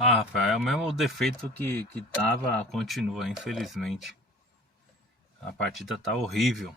Ah, Rafael, é o mesmo defeito que tava, continua, infelizmente. A partida tá horrível.